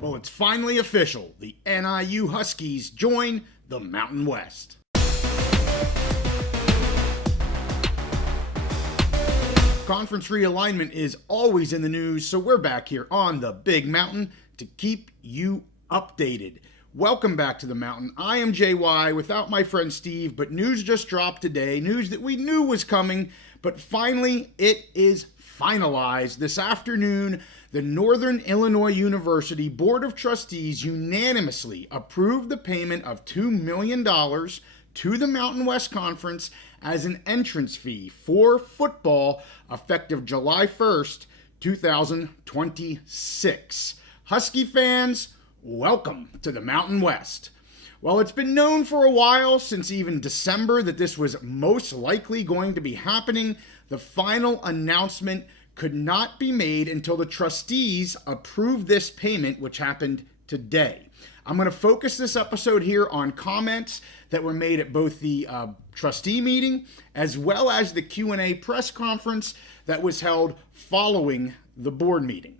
Well, it's finally official. The NIU Huskies join the Mountain West. Conference realignment is always in the news, so we're back here on the Big Mountain to keep you updated. Welcome back to the Mountain. I am JY without my friend Steve, but news just dropped today. News that we knew was coming, but finally it is finalized. This afternoon, the Northern Illinois University Board of Trustees unanimously approved the payment of $2 million to the Mountain West Conference as an entrance fee for football effective July 1st, 2026. Husky fans, welcome to the Mountain West. Well, it's been known for a while, since even December, that this was most likely going to be happening. The final announcement could not be made until the trustees approved this payment, which happened today. I'm going to focus this episode here on comments that were made at both the trustee meeting as well as the Q&A press conference that was held following the board meeting.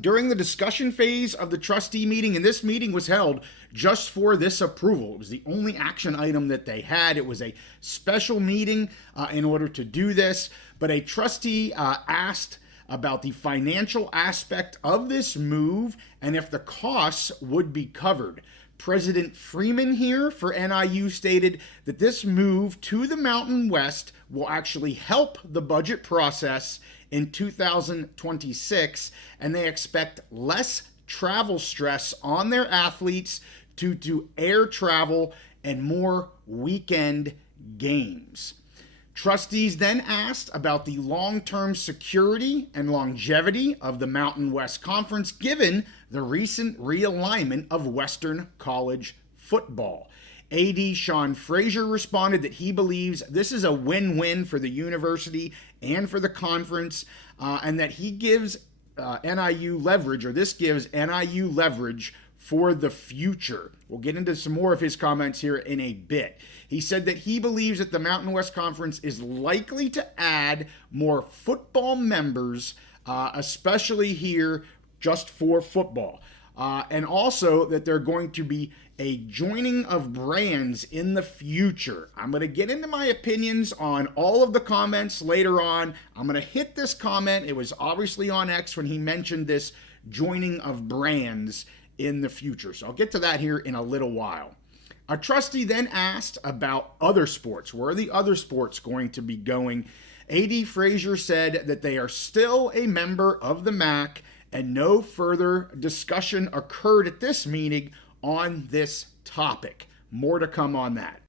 During the discussion phase of the trustee meeting, and this meeting was held just for this approval. It was the only action item that they had. It was a special meeting in order to do this, but a trustee asked about the financial aspect of this move and if the costs would be covered. President Freeman here for NIU stated that this move to the Mountain West will actually help the budget process in 2026, and they expect less travel stress on their athletes due to air travel and more weekend games. Trustees then asked about the long-term security and longevity of the Mountain West Conference given the recent realignment of Western college football. AD Sean Frazier responded that he believes this is a win-win for the university and for the conference, and that he gives NIU leverage, or this gives NIU leverage for the future. We'll get into some more of his comments here in a bit. He said that he believes that the Mountain West Conference is likely to add more football members, especially here just for football. And also that they're going to be a joining of brands in the future. I'm going to get into my opinions on all of the comments later on. I'm going to hit this comment. It was obviously on X when he mentioned this joining of brands in the future. So I'll get to that here in a little while. A trustee then asked about other sports. Where are the other sports going to be going? AD Frazier said that they are still a member of the MAC, and no further discussion occurred at this meeting on this topic. More to come on that.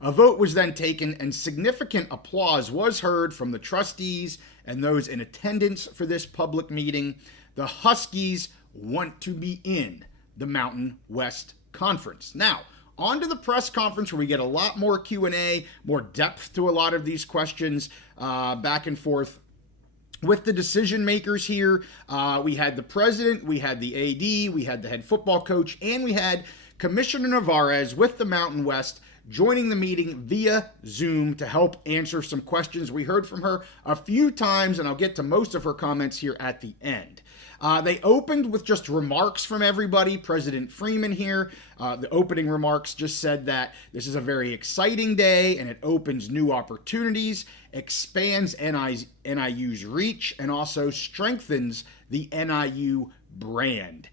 A vote was then taken, and significant applause was heard from the trustees and those in attendance for this public meeting. The Huskies want to be in the Mountain West Conference. Now, on to the press conference where we get a lot more Q&A, more depth to a lot of these questions, back and forth with the decision makers here. We had the president, we had the AD, we had the head football coach, and we had Commissioner Narvaez with the Mountain West joining the meeting via Zoom to help answer some questions. We heard from her a few times, and I'll get to most of her comments here at the end. They opened with just remarks from everybody. President Freeman here, the opening remarks just said that this is a very exciting day and it opens new opportunities, expands NIU's reach, and also strengthens the NIU brand.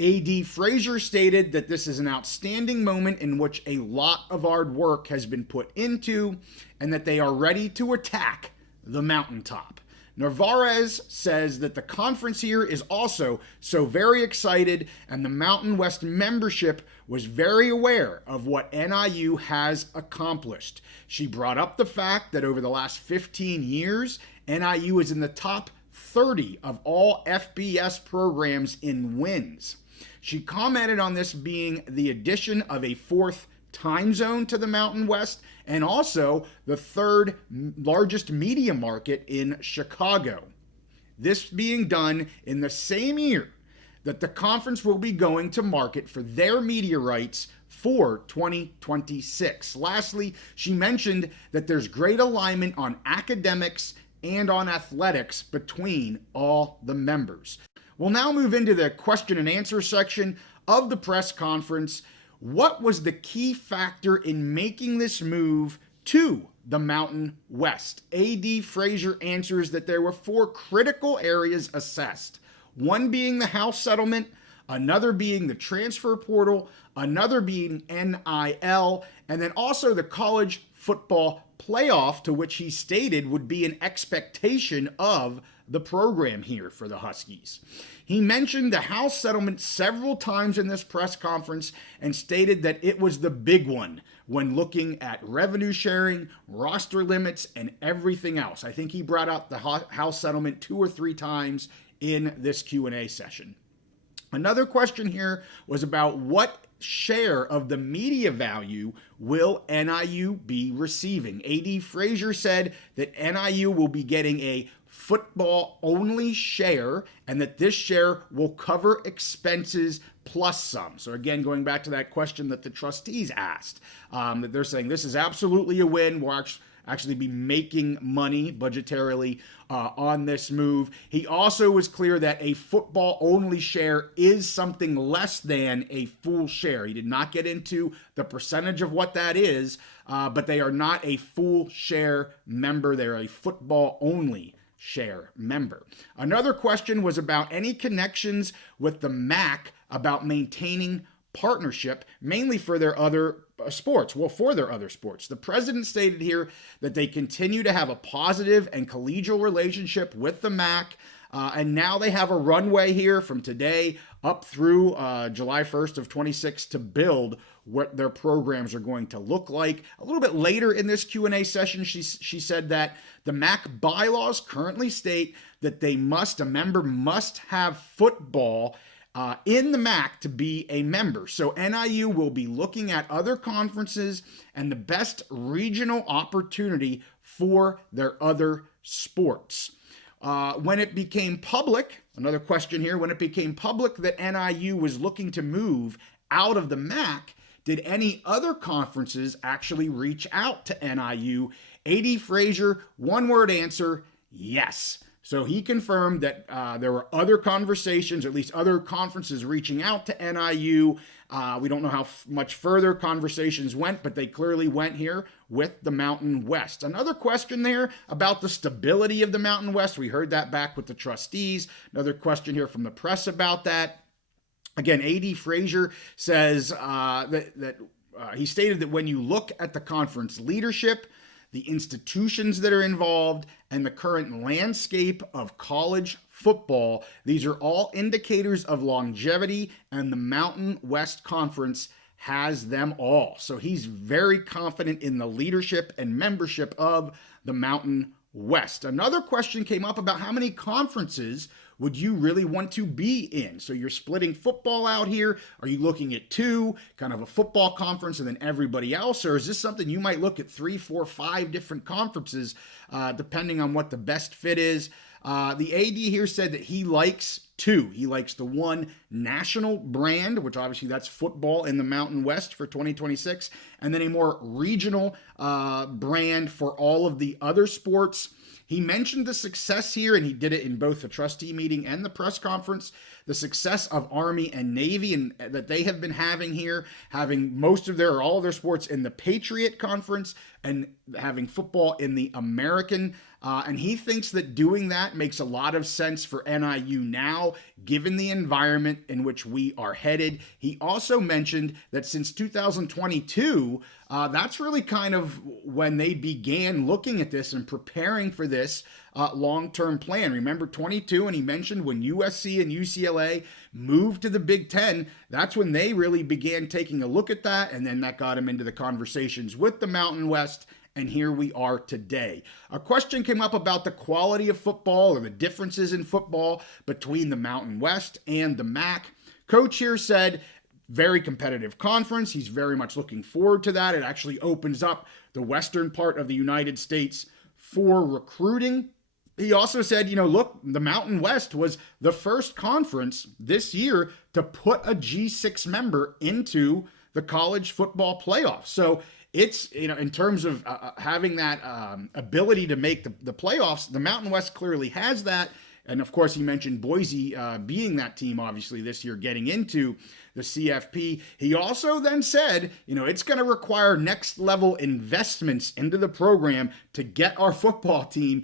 AD Frazier stated that this is an outstanding moment in which a lot of hard work has been put into and that they are ready to attack the mountaintop. Narvaez says that the conference here is also so very excited, and the Mountain West membership was very aware of what NIU has accomplished. She brought up the fact that over the last 15 years, NIU is in the top 30 of all FBS programs in wins. She commented on this being the addition of a fourth time zone to the Mountain West, and also the third largest media market in Chicago. This being done in the same year that the conference will be going to market for their media rights for 2026. Lastly, she mentioned that there's great alignment on academics and on athletics between all the members. We'll now move into the question and answer section of the press conference. What was the key factor in making this move to the Mountain West? A.D. Frazier answers that there were 4 critical areas assessed. One being the house settlement, another being the transfer portal, another being NIL, and then also the college football playoff, to which he stated would be an expectation of the program here for the Huskies. He mentioned the house settlement several times in this press conference and stated that it was the big one when looking at revenue sharing, roster limits, and everything else. I think he brought up the house settlement 2 or 3 times in this Q&A session. Another question here was about what share of the media value will NIU be receiving. A.D. Frazier said that NIU will be getting a football-only share and that this share will cover expenses plus some. So again, going back to that question that the trustees asked, that they're saying this is absolutely a win. We'll actually be making money budgetarily on this move. He also was clear that a football-only share is something less than a full share. He did not get into the percentage of what that is, but they are not a full share member. They're a football-only share member. Another question was about any connections with the MAC about maintaining partnership, mainly for their other sports. Well, for their other sports. The president stated here that they continue to have a positive and collegial relationship with the MAC, and now they have a runway here from today up through July 1st of 26 to build what their programs are going to look like. A little bit later in this Q&A session, she said that the MAC bylaws currently state that a member must have football in the MAC to be a member. So NIU will be looking at other conferences and the best regional opportunity for their other sports. When it became public, another question here, when it became public that NIU was looking to move out of the MAC, did any other conferences actually reach out to NIU? A.D. Frazier, one-word answer, yes. So he confirmed that there were other conversations, at least other conferences reaching out to NIU. We don't know how much further conversations went, but they clearly went here with the Mountain West. Another question there about the stability of the Mountain West. We heard that back with the trustees. Another question here from the press about that. Again, A.D. Frazier says that he stated that when you look at the conference leadership, the institutions that are involved, and the current landscape of college football, these are all indicators of longevity, and the Mountain West Conference has them all. So he's very confident in the leadership and membership of the Mountain West. Another question came up about how many conferences would you really want to be in? So you're splitting football out here. Are you looking at 2, kind of a football conference and then everybody else? Or is this something you might look at 3, 4, 5 different conferences, depending on what the best fit is? The AD here said that he likes 2. He likes the one national brand, which obviously that's football in the Mountain West for 2026, and then a more regional brand for all of the other sports. He mentioned the success here, and he did it in both the trustee meeting and the press conference, the success of Army and Navy and that they have been having here, having most of their or all of their sports in the Patriot Conference and having football in the American. And he thinks that doing that makes a lot of sense for NIU now, given the environment in which we are headed. He also mentioned that since 2022, that's really kind of when they began looking at this and preparing for this long-term plan. Remember 22, and he mentioned when USC and UCLA moved to the Big Ten, that's when they really began taking a look at that, and then that got him into the conversations with the Mountain West, and here we are today. A question came up about the quality of football or the differences in football between the Mountain West and the MAC. Coach here said, very competitive conference. He's very much looking forward to that. It actually opens up the western part of the United States for recruiting. He also said, look, the Mountain West was the first conference this year to put a G6 member into the college football playoff. So it's, in terms of having that ability to make the playoffs, the Mountain West clearly has that. And of course, he mentioned Boise being that team, obviously, this year getting into the CFP. He also then said, it's going to require next level investments into the program to get our football team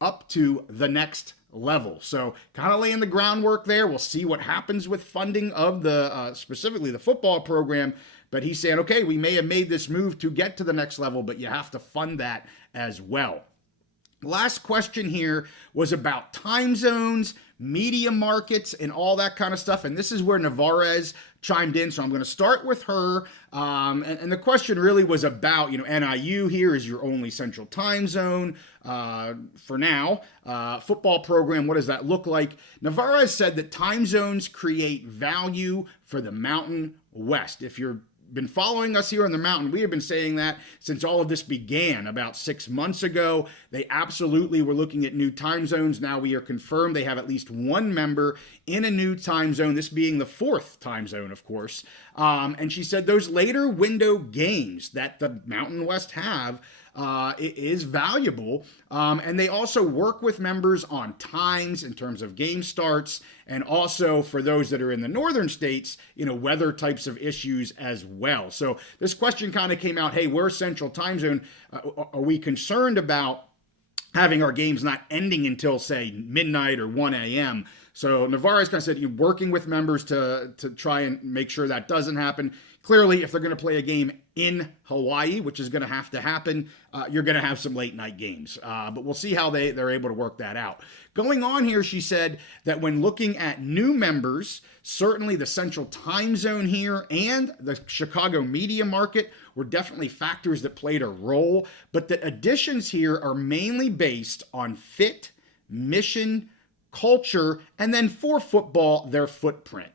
up to the next level. So kind of laying the groundwork there. We'll see what happens with funding of the specifically the football program. But he's saying, okay, we may have made this move to get to the next level, but you have to fund that as well. Last question here was about time zones, media markets, and all that kind of stuff. And this is where Navarez chimed in. So I'm going to start with her. And the question really was about, NIU here is your only central time zone for now. Football program, what does that look like? Navarez said that time zones create value for the Mountain West. If you're been following us here on the mountain, we have been saying that since all of this began about 6 months ago. They absolutely were looking at new time zones. Now we are confirmed they have at least one member in a new time zone, this being the 4th time zone, of course. And she said those later window games that the Mountain West have is valuable. And they also work with members on times in terms of game starts, and also for those that are in the northern states, weather types of issues as well. So this question kind of came out, hey, we're central time zone. Are we concerned about having our games not ending until, say, midnight or 1 a.m.? So Navarez kind of said, you're working with members to try and make sure that doesn't happen. Clearly, if they're going to play a game in Hawaii, which is going to have to happen, you're going to have some late night games. But we'll see how they're able to work that out. Going on here, she said that when looking at new members, certainly the central time zone here and the Chicago media market were definitely factors that played a role, but the additions here are mainly based on fit, mission, culture, and then for football, their footprint.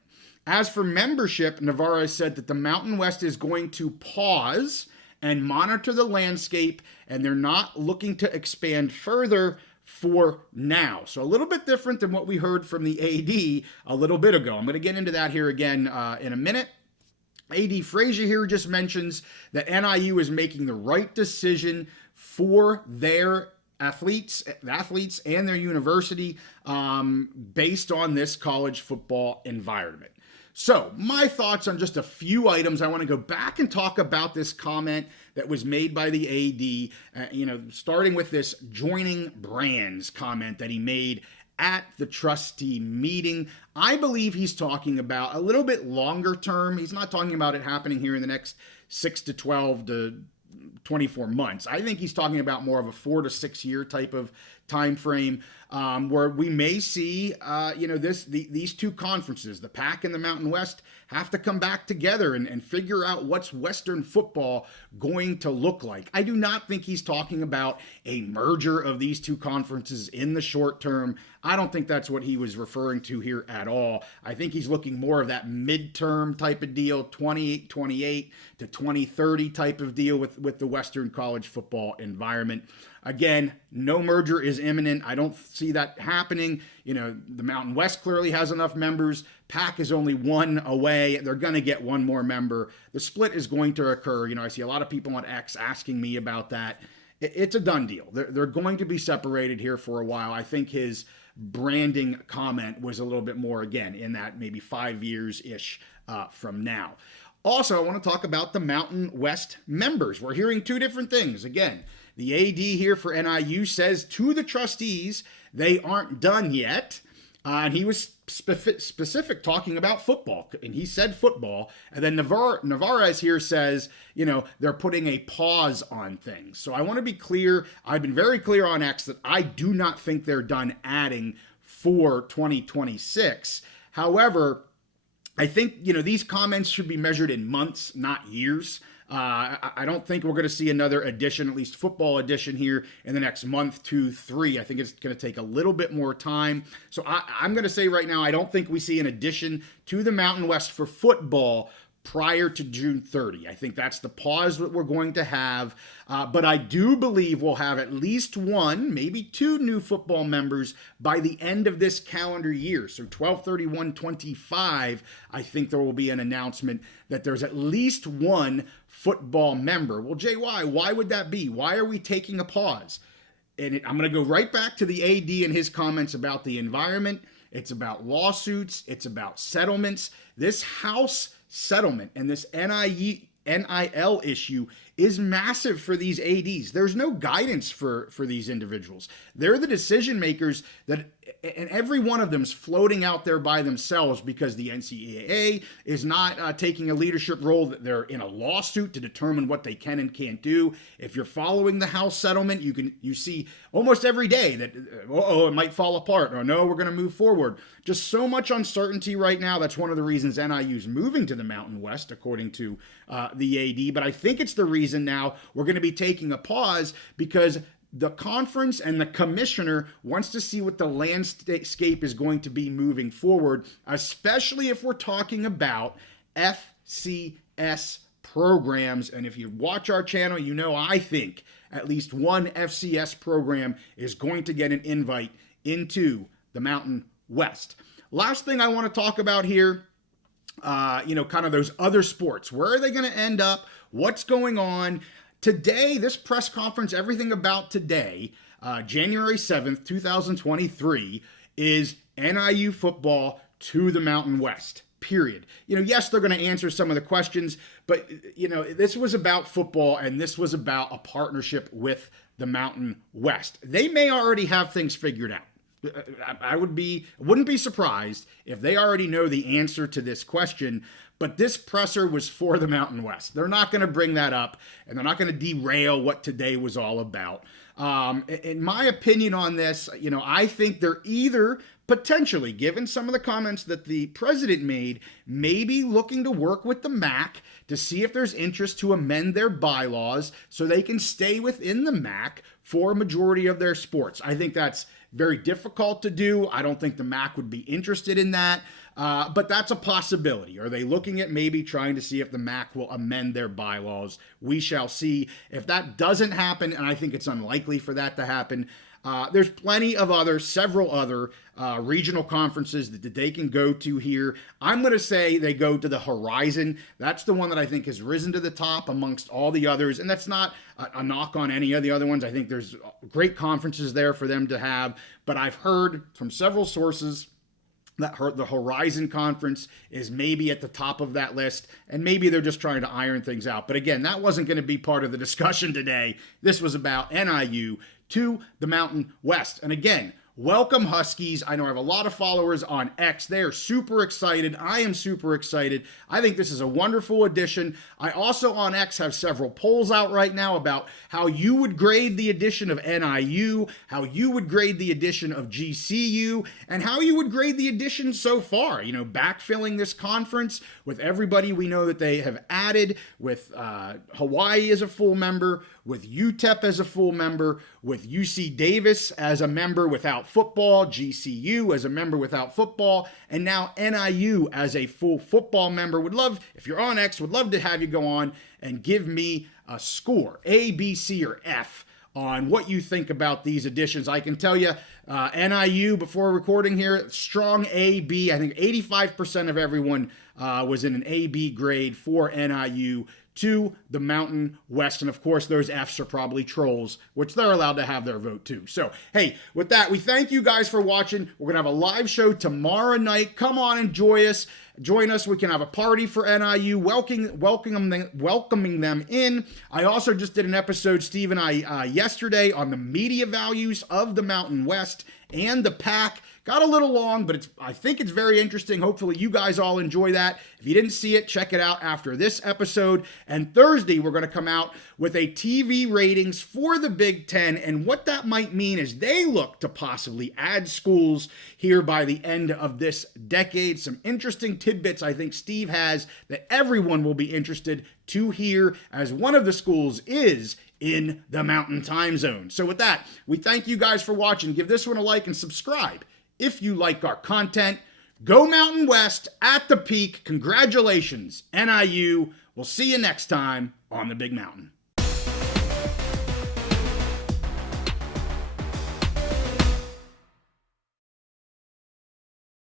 As for membership, Navarez said that the Mountain West is going to pause and monitor the landscape, and they're not looking to expand further for now. So a little bit different than what we heard from the AD a little bit ago. I'm going to get into that here again in a minute. AD Frazier here just mentions that NIU is making the right decision for their athletes and their university based on this college football environment. So my thoughts on just a few items. I want to go back and talk about this comment that was made by the AD, starting with this joining brands comment that he made at the trustee meeting. I believe he's talking about a little bit longer term. He's not talking about it happening here in the next 6 to 12 to 24 months. I think he's talking about more of a 4 to 6 year type of time frame where we may see, these two conferences, the PAC and the Mountain West, have to come back together and figure out what's Western football going to look like. I do not think he's talking about a merger of these two conferences in the short term. I don't think that's what he was referring to here at all. I think he's looking more of that midterm type of deal, 2028 to 2030 type of deal with the Western college football environment. Again, no merger is imminent. I don't see that happening. The Mountain West clearly has enough members. PAC is only one away. They're going to get one more member. The split is going to occur. I see a lot of people on X asking me about that. It's a done deal. They're going to be separated here for a while. I think his branding comment was a little bit more, again, in that maybe 5 years-ish from now. Also, I want to talk about the Mountain West members. We're hearing two different things. Again, the AD here for NIU says to the trustees they aren't done yet. And he was specific talking about football. And he said football. And then Navarez here says, they're putting a pause on things. So I want to be clear. I've been very clear on X that I do not think they're done adding for 2026. However, I think, these comments should be measured in months, not years. I don't think we're going to see another edition, at least football edition here in the next month, 2, 3. I think it's going to take a little bit more time. So I'm going to say right now, I don't think we see an addition to the Mountain West for football prior to June 30. I think that's the pause that we're going to have. But I do believe we'll have at least one, maybe two new football members by the end of this calendar year. So 12/31/25, I think there will be an announcement that there's at least one football member. Well, JY, why would that be? Why are we taking a pause? I'm going to go right back to the AD and his comments about the environment. It's about lawsuits. It's about settlements. This House settlement and this NIL issue is massive for these ADs. There's no guidance for these individuals. They're the decision makers and every one of them is floating out there by themselves because the NCAA is not taking a leadership role. They're in a lawsuit to determine what they can and can't do. If you're following the House settlement, you see almost every day that, it might fall apart, or no, we're going to move forward. Just so much uncertainty right now. That's one of the reasons NIU is moving to the Mountain West, according to the AD. But I think it's the reason now we're going to be taking a pause, because the conference and the commissioner wants to see what the landscape is going to be moving forward, especially if we're talking about FCS programs. And if you watch our channel, you know I think at least one FCS program is going to get an invite into the Mountain West. Last thing I want to talk about here, kind of those other sports. Where are they going to end up? What's going on? Today, this press conference, everything about today, January 7th, 2023, is NIU football to the Mountain West, period. Yes, they're going to answer some of the questions, but, this was about football, and this was about a partnership with the Mountain West. They may already have things figured out. I wouldn't be surprised if they already know the answer to this question, but this presser was for the Mountain West. They're not going to bring that up, and they're not going to derail what today was all about. In my opinion on this, I think they're either potentially, given some of the comments that the president made, maybe looking to work with the MAC to see if there's interest to amend their bylaws so they can stay within the MAC for a majority of their sports. I think that's very difficult to do. I don't think the MAC would be interested in that, but that's a possibility. Are they looking at maybe trying to see if the MAC will amend their bylaws? We shall see. If that doesn't happen, and I think it's unlikely for that to happen, there's several other regional conferences that they can go to here. I'm going to say they go to the Horizon. That's the one that I think has risen to the top amongst all the others. And that's not a knock on any of the other ones. I think there's great conferences there for them to have. But I've heard from several sources that the Horizon Conference is maybe at the top of that list, and maybe they're just trying to iron things out. But again, that wasn't going to be part of the discussion today. This was about NIU to the Mountain West. And again, welcome Huskies. I know I have a lot of followers on X. They are super excited. I am super excited. I think this is a wonderful addition. I also on X have several polls out right now about how you would grade the addition of NIU, how you would grade the addition of GCU, and how you would grade the addition so far. Backfilling this conference with everybody we know that they have added, with Hawaii as a full member, with UTEP as a full member, with UC Davis as a member without football, GCU as a member without football, and now NIU as a full football member. Would love, if you're on X, would love to have you go on and give me a score, A, B, C, or F, on what you think about these additions. I can tell you, NIU, before recording here, strong A, B. I think 85% of everyone was in an A, B grade for NIU to the Mountain West. And of course, those Fs are probably trolls, which they're allowed to have their vote too. So, hey, with that, we thank you guys for watching. We're going to have a live show tomorrow night. Come on and join us. We can have a party for NIU, welcoming them in. I also just did an episode, Steve and I, yesterday on the media values of the Mountain West and the PAC. Got a little long, but I think it's very interesting. Hopefully you guys all enjoy that. If you didn't see it, check it out after this episode. And Thursday, we're going to come out with a TV ratings for the Big Ten and what that might mean as they look to possibly add schools here by the end of this decade. Some interesting tidbits I think Steve has that everyone will be interested to hear, as one of the schools is in the Mountain Time Zone. So with that, we thank you guys for watching. Give this one a like and subscribe if you like our content. Go Mountain West at the peak. Congratulations, NIU. We'll see you next time on the Big Mountain.